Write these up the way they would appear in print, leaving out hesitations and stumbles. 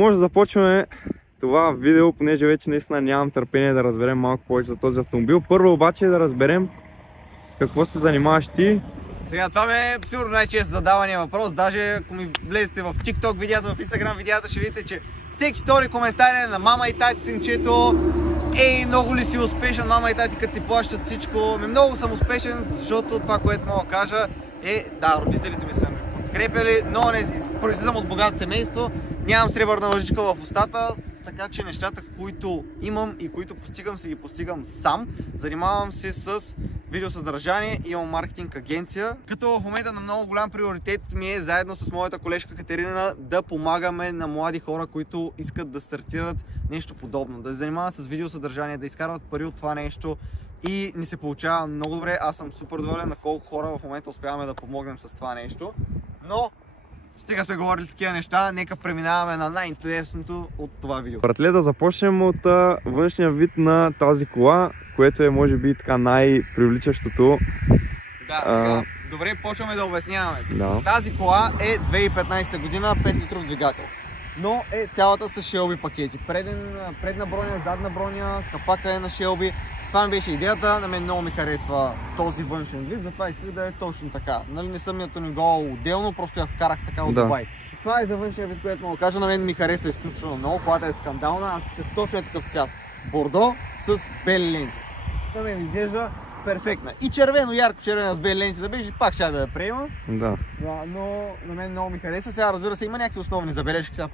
може да започваме това видео, понеже вече наистина нямам търпение да разберем малко повече за този автомобил. Първо обаче да разберем с какво се занимаваш ти. Сега това ми е сигурно най-често задавания въпрос. Даже ако ми влезете в TikTok видеята, в Instagram видеята, ще видите, че всеки втори коментар е на мама и тати синчето. Ей, много ли си успешен, мама и тати, като ти плащат всичко? Много съм успешен, защото това, което мога да кажа е, да, родителите ми са ме подкрепяли, но не произлизам от богато семейство, нямам сребърна лъжичка в устата, така че нещата, които имам и които постигам, си ги постигам сам. Занимавам се с видеосъдържание, имам маркетинг агенция, като в момента на много голям приоритет ми е заедно с моята колежка Катерина да помагаме на млади хора, които искат да стартират нещо подобно, да се занимават с видеосъдържание, да изкарват пари от това нещо и ни се получава много добре. Аз съм супер доволен на колко хора в момента успяваме да помогнем с това нещо, но стига сме говорили такива неща, нека преминаваме на най-интересното от това видео. Братле, да започнем от външния вид на тази кола, което е може би така най-привличащото. Да, сега, добре, почваме да обясняваме. Да. Тази кола е 2015 година, 5 литров двигател, но е цялата с Shelby пакети. Предна броня, задна броня, капака е на Shelby. Това ми беше идеята, на мен много ми харесва този външен вид, затова исках да е точно така. Нали, не съм я тънигол отделно, просто я вкарах така от Дубай. Това е за външния вид, което мога да кажа, на мен ми харесва изключително много, колата е скандална, аз исках точно е такъв цвят. Бордо с бели ленти. На мен изглежда перфектна. И червено, ярко червено с бели ленти да беше, пак ще да я приема. Да. Но на мен много ми харесва. Сега, разбира се, има някакви основни забележки. Сега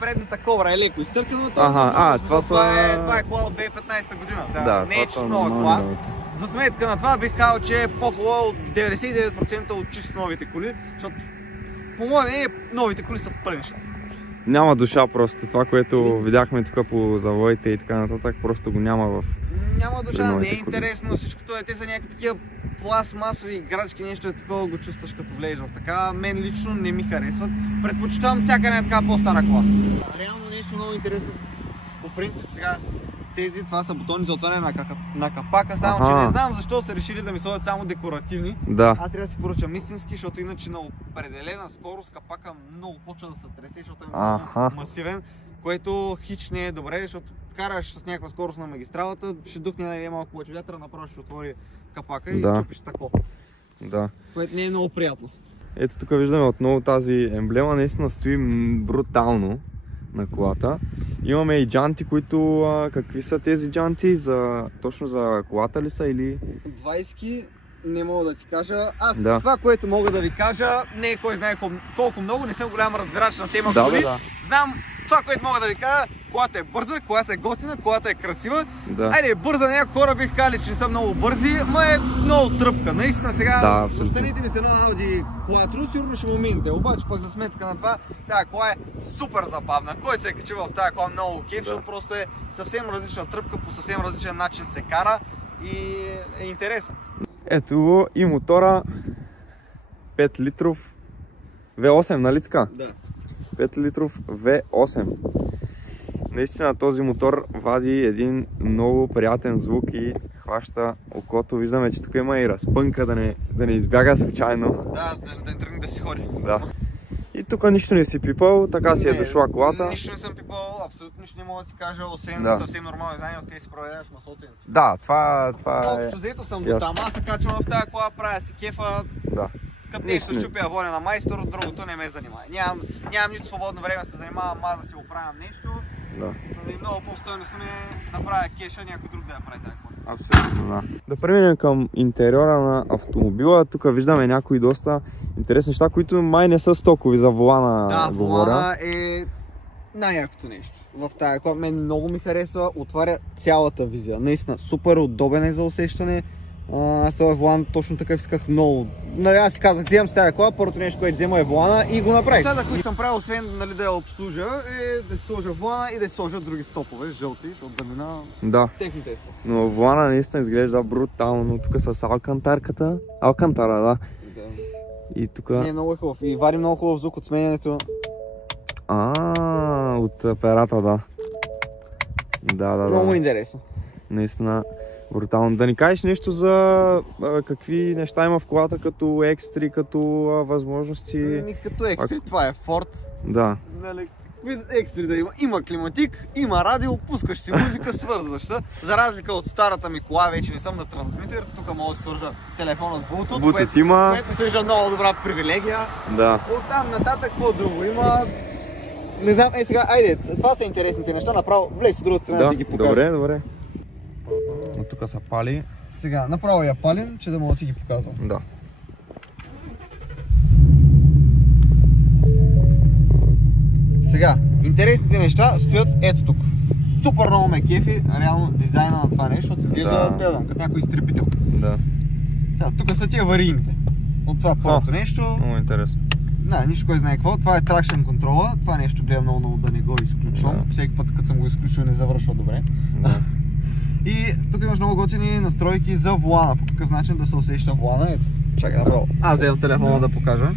предната кобра е леко изтъркана. Това е кола от 2015 година. Сега Да, не е чисто нова кола. За сметка на това бих казал, че е по-хубава от 99% от чисто новите коли, защото по мое мнение новите коли са пълнищата. Няма душа просто. Това, което видяхме тук по завоите и така нататък, просто го няма в... Няма душа, не е интересно, всичкото е, те са някакви такива пластмасови играчки, нещо е такова, го чувстваш като влезеш в така. Мен лично не ми харесват. Предпочитавам всяка една така по-стара кола. Реално нещо много интересно. По принцип сега това са бутони за отваряне на капака, само че не знам защо са решили да ми сложат само декоративни. Да. Аз трябва да си поръчам истински, защото иначе на определена скорост капака много почва да се тресе, защото е много масивен, което хич не е добре, защото караш с някаква скорост на магистралата, ще духне да малко повече вятъра, направо ще отвори капака и чупиш тако. Да. Което не е много приятно. Ето тук виждаме отново тази емблема, наистина стои брутално на колата. Имаме и джанти, които... какви са тези джанти? Точно за колата ли са или... 20 не мога да ти кажа. Аз това, което мога да ви кажа, не е кой знае колко много, не съм голям разбирач на тема коли. Знам това, което мога да ви кажа, колата е бърза, колата е готина, колата е красива. Айде, бърза, някои хора бих казали, че не са много бързи, но е много тръпка. Наистина сега, застаните ми с едно Audi Quattro, сигурно ще моментите. Обаче пък за сметка на това, тази кола е супер забавна. Който се е качил в тази кола много кеф, защото просто е съвсем различна тръпка, по съвсем различен начин се кара и е интересно. Ето го и мотора 5 литров V8, нали така? Да. 5 литров V8. Наистина този мотор вади един много приятен звук и хваща окото. Виждаме, че тук има и разпънка, да не избяга случайно. Да не тръгне да си ходи. Да. И тук нищо не си пипал, така си е дошла колата. Нищо не съм пипал, абсолютно нищо не мога да ти кажа, освен съвсем нормално знание, откъде си проверяваш маслото. Да, това е... Общо взето съм до там, аз се качвам в тази кола, правя си кефа. Да. Като нещо щупя воля на майстор, другото не ме занимава. Нямам нито свободно време да се занимавам, аз да си оправям нещо. Да. Много по-стойностно ми е да правя кеша, някой друг да я прави тази кола. Абсолютно, да. Да преминем към интериора на автомобила. Тук виждаме някои доста интересни неща, които май не са стокови за волана. Да, волана е най-якото нещо в тази кола. Мен много ми харесва, отваря цялата визия. Наистина, супер удобен е за усещане. Аз този волан точно такъв исках много. Аз си казах, вземам с тази кола, първото нещо, което взема е волана и го направих. Нещата, които съм правил, освен да я обслужа, е да си сложа волана и да си сложа други стопове, жълти, защото да мина техните е стоп. Но волана наистина изглежда брутално, тук с алкантарката. Алкантара, да. И тук... Не, много е хубав и вади много хубав звук от сменянето. От перата, да. Да. Много интересно. Наистина брутално. Да ни кажеш нещо за какви неща има в колата, като екстри, като възможности? Като екстри, това е Ford. Да. Нали, какви екстри да има. Има климатик, има радио, пускаш си музика, свързваш се. За разлика от старата ми кола, вече не съм на трансмитер, тук мога да свържа телефона с Bluetooth, което ми свържа много добра привилегия. Да. Оттам нататък, какво друго има? Не знам, сега, айде, това са интересните неща, направо влез от другата страна да ти ги покажа. Добре, добре. От тук са пали. Сега, направо я палим, че да мога да ти ги показвам. Да. Сега, интересните неща стоят ето тук. Супер много ме кефи, реално дизайна на това нещо, защото се изглежда, не знам, като някой изтребител. Да. Сега, тук са тия аварийните. От това първото нещо. Много интересно. Да, нищо кой знае какво. Това е traction контрола. Това нещо гледам много да не го изключвам. Да. Всеки път, като съм го изключил, не завършва добре. Да. И тук имаш много готини настройки за волана. По какъв начин да се усеща волана. Ето, чакай направо. Аз вземам телефона да покажа.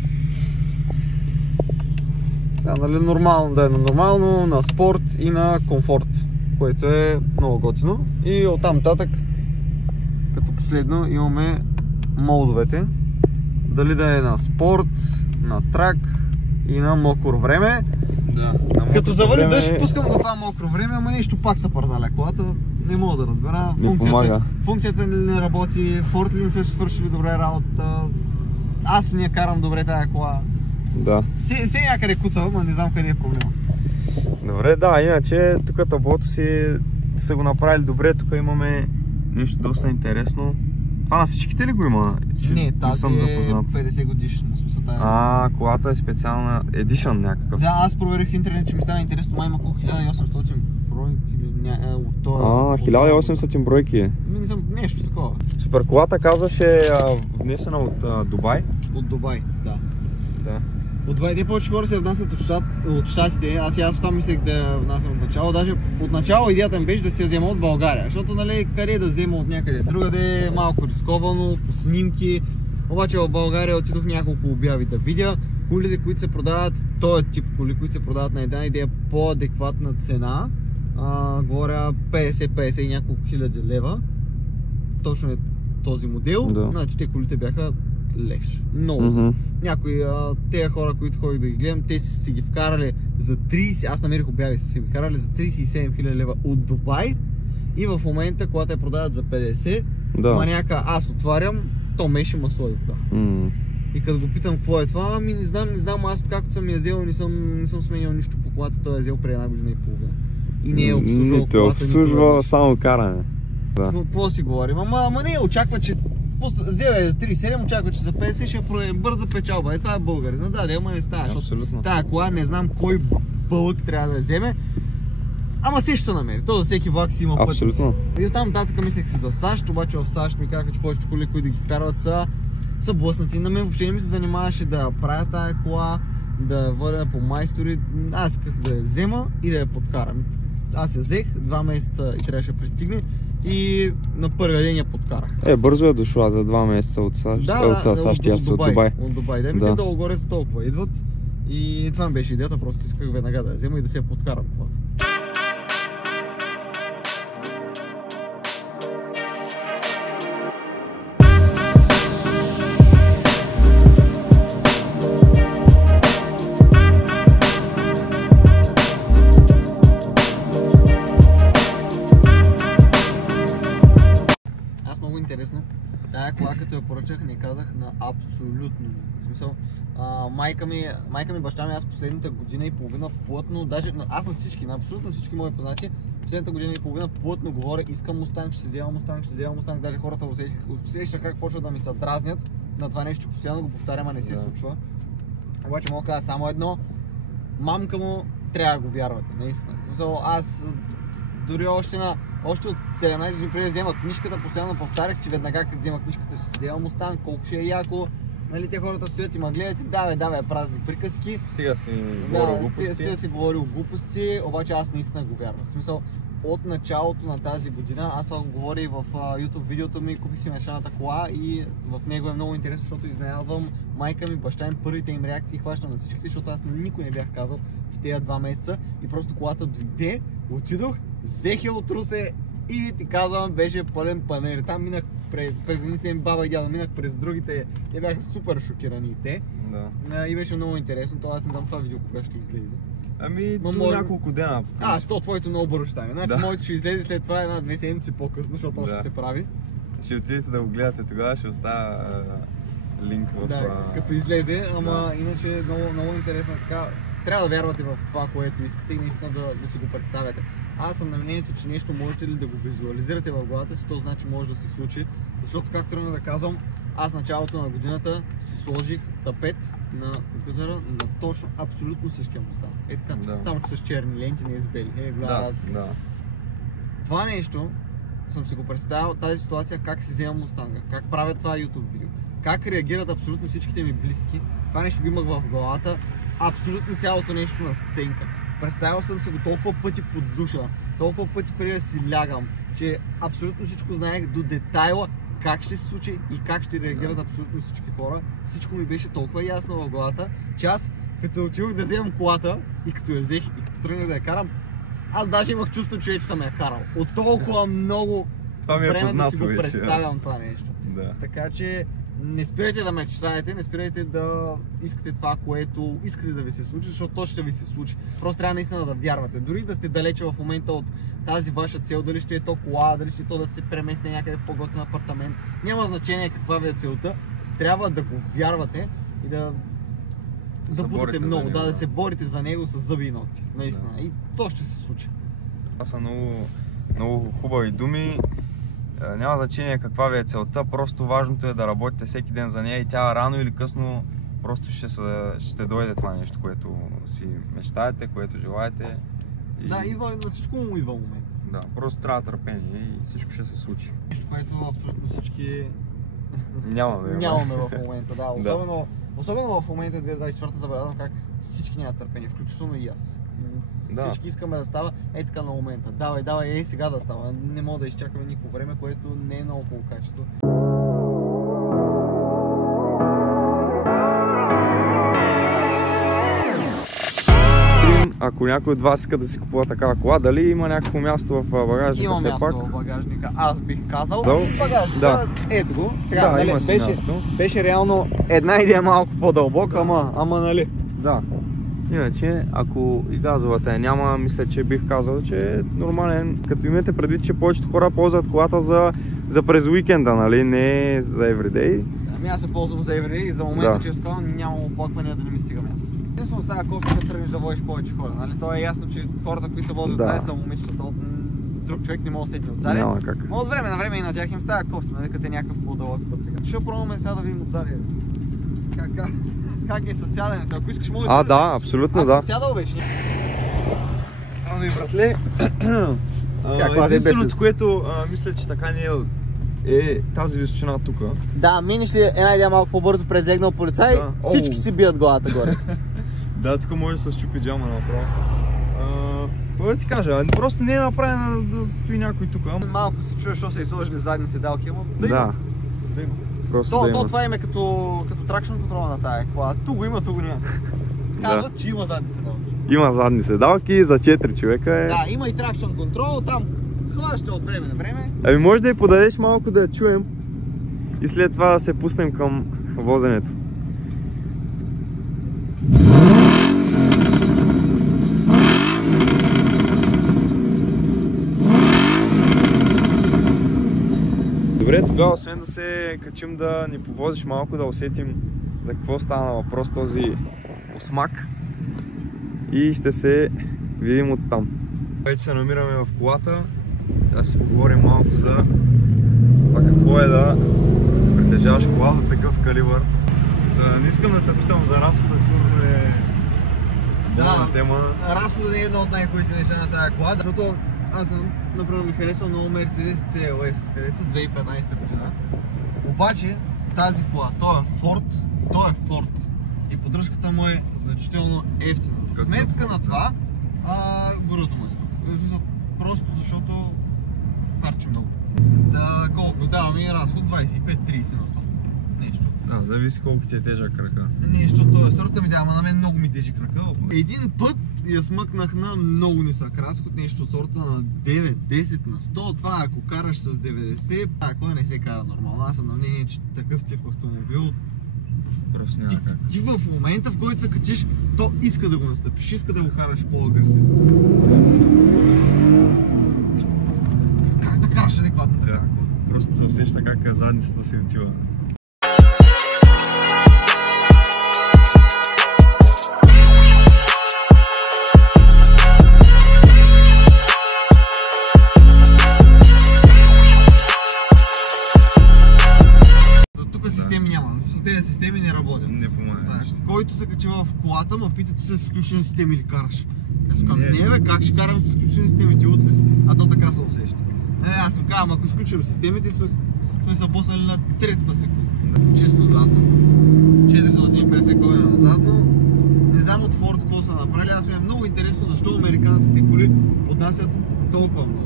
Сега, нали, нормално да е на нормално, на спорт и на комфорт, което е много готино. И оттам нататък, като последно, имаме модовете. Дали да е на спорт, на трак и на мокро време. Да. Като завали дъжд, пускам го това мокро време, ама нещо пак се пързаля колата. Не мога да разбера. Функцията не работи, Форд ли не са свършили добре работа. Аз ли не карам добре тая кола. Да. Все някъде куцава, но не знам къде е проблема. Добре, да, иначе тук таблото си са го направили добре, тук имаме нещо доста интересно. Това на всичките ли го има? Не, тази съм запознат. е 50 годишна. Колата е специална, едишън някакъв. Да, аз проверих в интернет, че ми стана интересно, май има колко 1800 бройки или от това. 1800 бройки. Нещо такова. Супер, колата казваше внесена от Дубай. От Дубай, да. Да. От Дубай, те повече хора се внасят от щатите, аз това мислех да внасям от начало, даже от начало идеята ми беше да се взема от България, защото нали къде да взема от някъде другаде е малко рисковано, по снимки, обаче в България отидох няколко обяви да видя колите, които се продават, този тип коли, които се продават на една идея по-адекватна цена, говоря 50 и няколко хиляди лева, точно е този модел, да. Значи те колите бяха леш. Много. Някои тези хора, които ходих да ги гледам, те си ги вкарали за 30, аз намерих обяви, си ги вкарали за 37 000 лева от Дубай и в момента, когато я продават за 50, маняка аз отварям, то меше масло и вода. И като го питам какво е това, ами не знам, аз както съм я взел, не съм сменял нищо по колата, той я взел преди 1 година и половина. И не е обслужвал колата. Не обслужва само каране. Да. Какво си говорим? Ама не, очаква, че взел е за 37, очаква, че за 50 ще е бърза печалба. Това е българина, да, ама не става, защото тая кола не знам кой бълък трябва да я вземе. Ама се ще се намери, то за всеки влак си има път. Абсолютно. И оттам нататък мислех си за САЩ, обаче в САЩ ми казаха, че повечето коли, които ги вкарват са блъснати. На мен въобще не ми се занимаваше да правя тая кола, да водя по майстори. Аз исках да я взема и да я подкарам. Аз я взех, 2 месеца и трябваше да пристигне и на първия ден я подкарах. Бързо е дошла за 2 месеца от САЩ. Да, от Дубай. От Дубай. Да, те долу-горе за толкова идват и това ми беше идеята, просто исках веднага да я взема и да се я подкарам колата. Интересно, тая кола като я поръчах не казах на абсолютно никой. В смисъл, майка ми, баща ми, аз последната година и половина плътно, даже аз на всички, на абсолютно всички мои познати, последната година и половина плътно говоря, искам Мустанг, ще взема Мустанг, даже хората усещаха как почват да ми се дразнят на това нещо, постоянно го повтарям, а не се случва. Обаче мога да кажа само едно, мамка му трябва да го вярвате, наистина. В смисъл, аз дори още от 17 години преди да взема книжката, постоянно повтарях, че веднага като взема книжката ще си взема Мустанг, колко ще е яко. Нали, те хората стоят и ма гледат и давай, празни приказки. Сега си говорил глупости. Сега си говорил глупости, обаче аз наистина го вярвах. В смисъл, от началото на тази година, аз това го говоря и в YouTube видеото ми, купих си мешаната кола и в него е много интересно, защото изненадвам майка ми, баща ми, първите им реакции хващам на всичките, защото аз никой не бях казал в тези 2 месеца и просто колата дойде, отидох, взех я от Русе и ти казвам, беше пълен панер. Там минах през едните им баба и дядо, минах през другите, те бяха супер шокирани и те. Да. И беше много интересно, това аз не знам това видео кога ще излезе. Ами, до може... няколко дена. То твоето много бързо ще стане. Значи Да. моето ще излезе след това 1-2 седмици по-късно, защото още се прави. Ще отидете да го гледате, тогава ще оставя линк в... Да, като излезе, ама иначе много интересно така. Трябва да вярвате в това, което искате и наистина да си го представяте. Аз съм на мнението, че нещо можете ли да го визуализирате в главата си, то значи може да се случи. Защото, както тръгна да казвам, аз началото на годината си сложих тапет на компютъра на точно абсолютно същия мустан. Е така, само че с черни ленти, не с бели. Голяма разлика. Да. Това нещо съм си го представил, тази ситуация, как си вземам мустанга, как правя това YouTube видео, как реагират абсолютно всичките ми близки. Това нещо го имах в главата, абсолютно цялото нещо на сценка. Представял съм се го толкова пъти под душа, толкова пъти преди да си лягам, че абсолютно всичко знаех до детайла как ще се случи и как ще реагират абсолютно всички хора. Всичко ми беше толкова ясно в главата, че аз като отидох да вземам колата и като я взех и като тръгнах да я карам, аз даже имах чувство, че съм я карал. От толкова много време да си го представям това нещо. Да. Така че не спирайте да мечтаете, не спирайте да искате това, което искате да ви се случи, защото то ще ви се случи. Просто трябва наистина да вярвате. Дори да сте далече в момента от тази ваша цел, дали ще е то кола, дали ще е то да се преместне някъде в по-готин апартамент, няма значение каква ви е целта, трябва да го вярвате и да бутате много, да се борите за него с зъби и ногти. Наистина. И то ще се случи. Това са много хубави думи. Няма значение каква ви е целта, просто важното е да работите всеки ден за нея и тя рано или късно просто ще дойде това нещо, което си мечтаете, което желаете. Да, на всичко му идва момент. Да, просто трябва търпение и всичко ще се случи. Нещо, което абсолютно всички нямаме в момента, да. Особено в момента 2024 забелязвам как всички нямат търпение, включително и аз. Всички искаме да става така на момента. Давай, сега да става. Не мога да изчакаме никакво време, което не е много хубаво качество. Ако някой от вас иска да си купува такава кола, дали има някакво място в багажника? Има място в багажника, аз бих казал. Багажника, да. Ето го. Сега, да, има си беше реално една идея малко по-дълбока, ама нали? Да. Иначе, ако и газовата няма, мисля, че бих казал, че е нормален. Като имате предвид, че повечето хора ползват колата за през уикенда, нали? Не за everyday. Ами аз се ползвам за everyday и за момента, често казвам, нямам оплаквания да не ми стига място. Единствено става кофта, като тръгнеш да водиш повече хора, нали? То е ясно, че хората, които се водят отзади са момичета, друг човек не може да седне отзади. Няма как. Но от време на време и на тях им става кофта, нали? Като е някакъв по-дълъг път сега. Ще пробваме сега да видим отзади. Как е със сядането? Ако искаш, може да... Да, абсолютно да. Аз съм сядал вече. Ами, братле, единственото, което мисля, че така не е тази височина тук. Да, минеш ли една идея малко по-бързо през легнал полицай, всички си бият главата горе. Да, тук може да се счупи джама направо. Какво да ти кажа, просто не е направено да стои някой тук. Малко се чуя, що са изложили задни седалки, ама да има. То това име като тракшн контрола на тая кола. Ту го има, ту го няма. Казват, че има задни седалки. Има задни седалки, за 4 човека е. Да, има и тракшн контрол, там хваща от време на време. Ами може да я подадеш малко да я чуем и след това да се пуснем към возенето. Добре, тогава освен да се качим да ни повозиш малко, да усетим за какво стана въпрос този осмак и ще се видим от там. Вече се намираме в колата, да си поговорим малко за това какво е да притежаваш кола от такъв калибър. Не искам да те питам за разхода, сигурно е да, тема. Разходът е едно от най-хубавите неща на тази кола, защото аз съм, например, ми харесвам много Mercedes CLS, където са 2015 година. Обаче тази кола, той е Ford и поддръжката му е значително евтина. За сметка на това, горилото му е скъпо. Просто защото харчи много. Колко даваме разход? 25-30 на 100. Нещо. Да, зависи колко ти е тежък крака. Нещо от този сорта ми на мен много ми тежи крака. Един път я смъкнах на много нисък разход, нещо от сорта на 9-10 на 100. Това ако караш с 90, кой не се кара нормално. Аз съм на мнение, че такъв тип автомобил Просто няма как. Ти в момента, в който се качиш, то иска да го настъпиш, иска да го караш по-агресивно. Как да караш адекватно така? Просто се усеща как задницата си отива. Тук системи няма, тези системи не работят. Не помагаш. Който се качи в колата, ма пита ти с изключени системи или караш. Аз казвам, не бе, как ще карам с изключени системи, ти от ли си? А то така се усеща. Аз съм казвам, ако изключим системите, сме се боснали на третата секунда. Чисто задно. 450 коня на задно. Не знам от Ford какво са направили, аз ми е много интересно защо американските коли поднасят толкова много.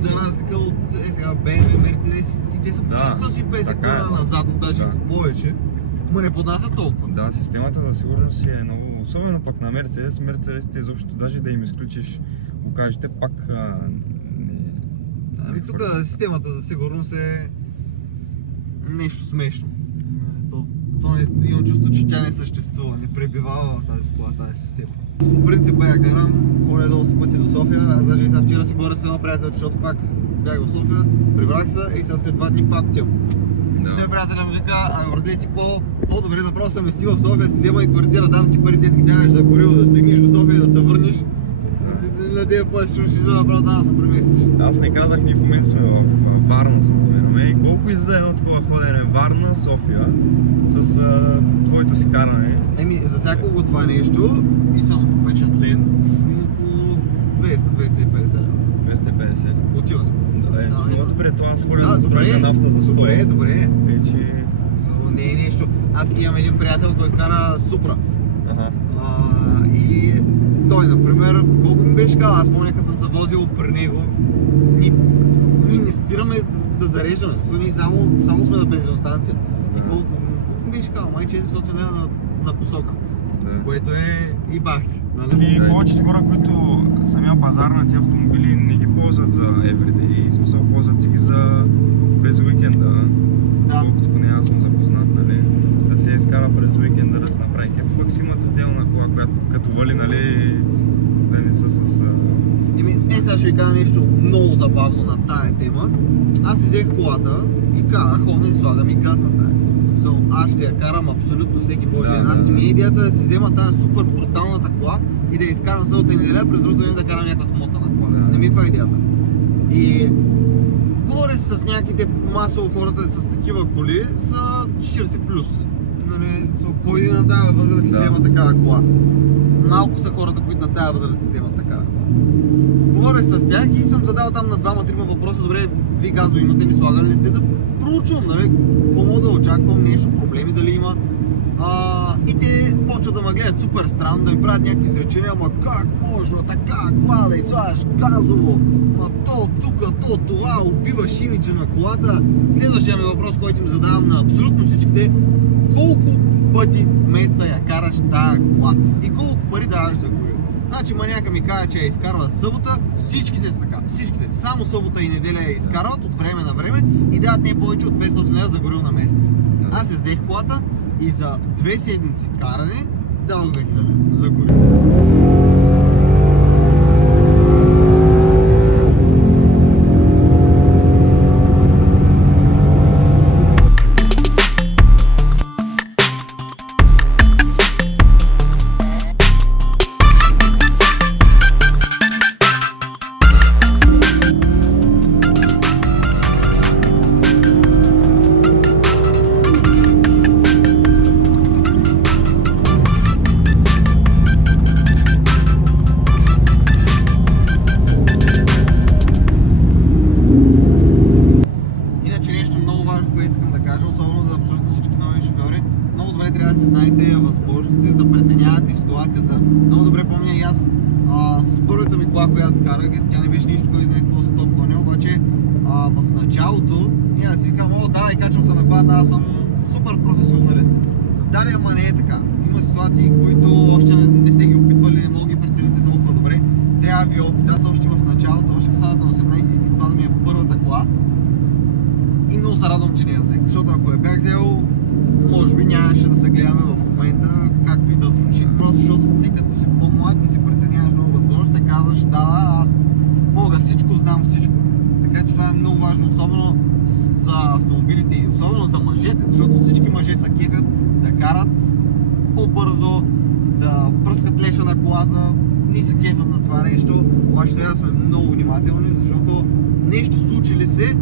За разлика от сега BMW, Mercedes, те са по 450 коня на задно, даже повече. Ма не поднасят толкова. Да, системата за сигурност си е много, особено пък на Мерцедес. Мерцедесите изобщо, даже да им изключиш, го кажете, пак Ами тук системата за сигурност е нещо смешно. Имам чувство, че тя не съществува, не пребивава в тази кола, тази система. По принцип я карам горе-долу с пъти до София, аз даже и сега вчера си говоря с едно приятел, защото пак бях в София, прибрах се и сега след 2 дни пак отивам. Той приятеля ми вика, върде ти по-добре направо се мести в София, си взема и квартира, дам ти пари, дет ги даваш за гориво, да стигнеш до София и да се върнеш. Надея повече ще направо да се преместиш. Аз не казах, ние в момента сме в Варна се намираме и колко излезе едно такова ходене Варна, София с твоето си каране? Еми, за всякого това нещо и съм впечатлен около 200-250 лева. 250? Отиване. Да, много добре, това аз ходя за стройка нафта за 100. Добре. Вече... Само не е нещо. Аз имам един приятел, който кара Супра. И той, например, колко ми беше казал, аз помня като съм се возил при него, ние не спираме да зареждаме, ние само сме на бензиностанция. И колко ми беше казал, май 400 лева на посока, което е и бахти. И повечето хора, които самия пазар на тези автомобили не ги ползват за everyday, в смисъл ползват си ги за през уикенда. Колкото поне аз съм запознат, нали, да се изкара през уикенда, да се направи кеф. Пък си имат отделна кола, която като вали, нали, да не са с... Сега ще ви кажа нещо много забавно на тая тема. Аз си взех колата и карах, не слагам и газ на тая кола. Аз ще я карам абсолютно всеки бой ден. Аз не ми е идеята да си взема тази супер бруталната кола и да я изкарам събота и неделя, през другото време да карам някаква смотана кола. Не ми е това идеята. И горе с някаките масово хората с такива коли са 40 плюс. Нали, кой на тази възраст си взема такава кола? Малко са хората, които на тази възраст си вземат такава кола. Говорих с тях и съм задал там на 2-3 въпроса. Добре, вие газо имате ли, слагали ли сте, да проучвам, нали, какво мога да очаквам, нещо, проблеми дали има. И те почват да ме гледат супер странно, да ми правят някакви изречения, ама как може на така кола да изслагаш газово, ма то тука, то това, убиваш имиджа на колата. Следващия ми въпрос, който им задавам на абсолютно всичките: колко пъти в месеца я караш тая кола и колко пари даваш за гориво? Значи маняка ми казва, че я изкарва събота, всичките са така, всичките. Само събота и неделя я изкарват от време на време и дават не повече от 500 лева за гориво на месец. Аз я взех колата и за 2 седмици каране дадох 2000 лева за гориво. Много добре помня и аз с първата ми кола, която карах, тя не беше нищо, кой знае какво 100 коня, обаче в началото и аз си викам, давай, качвам се на колата, аз съм супер професионалист. Дали, ама не е така. Има ситуации, които още не сте ги опитвали, не мога ги прецените толкова добре. Трябва ви опит. Аз още в началото, още в стадата на 18 исках това да ми е първата кола. И много се радвам, че не я взех, защото ако я бях взел, особено за мъжете, защото всички мъже са кефят да карат по-бързо, да пръскат леша на колата. Ние се кефят на това нещо, обаче трябва да сме много внимателни, защото нещо случи ли се,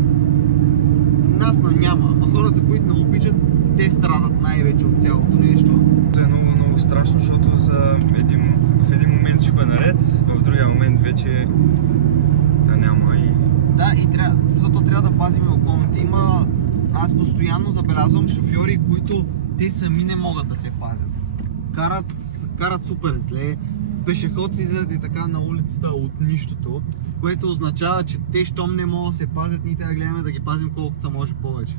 нас няма, а хората, които не обичат, те страдат най-вече от цялото нещо. Това е много страшно, защото в един момент ще бъде наред, в другия момент вече да няма и... Да, и зато трябва да пазим околните. Аз постоянно забелязвам шофьори, които те сами не могат да се пазят. Карат супер зле, пешеходци излизат и така на улицата от нищото, което означава, че те щом не могат да се пазят, ние трябва да гледаме да ги пазим колкото се може повече.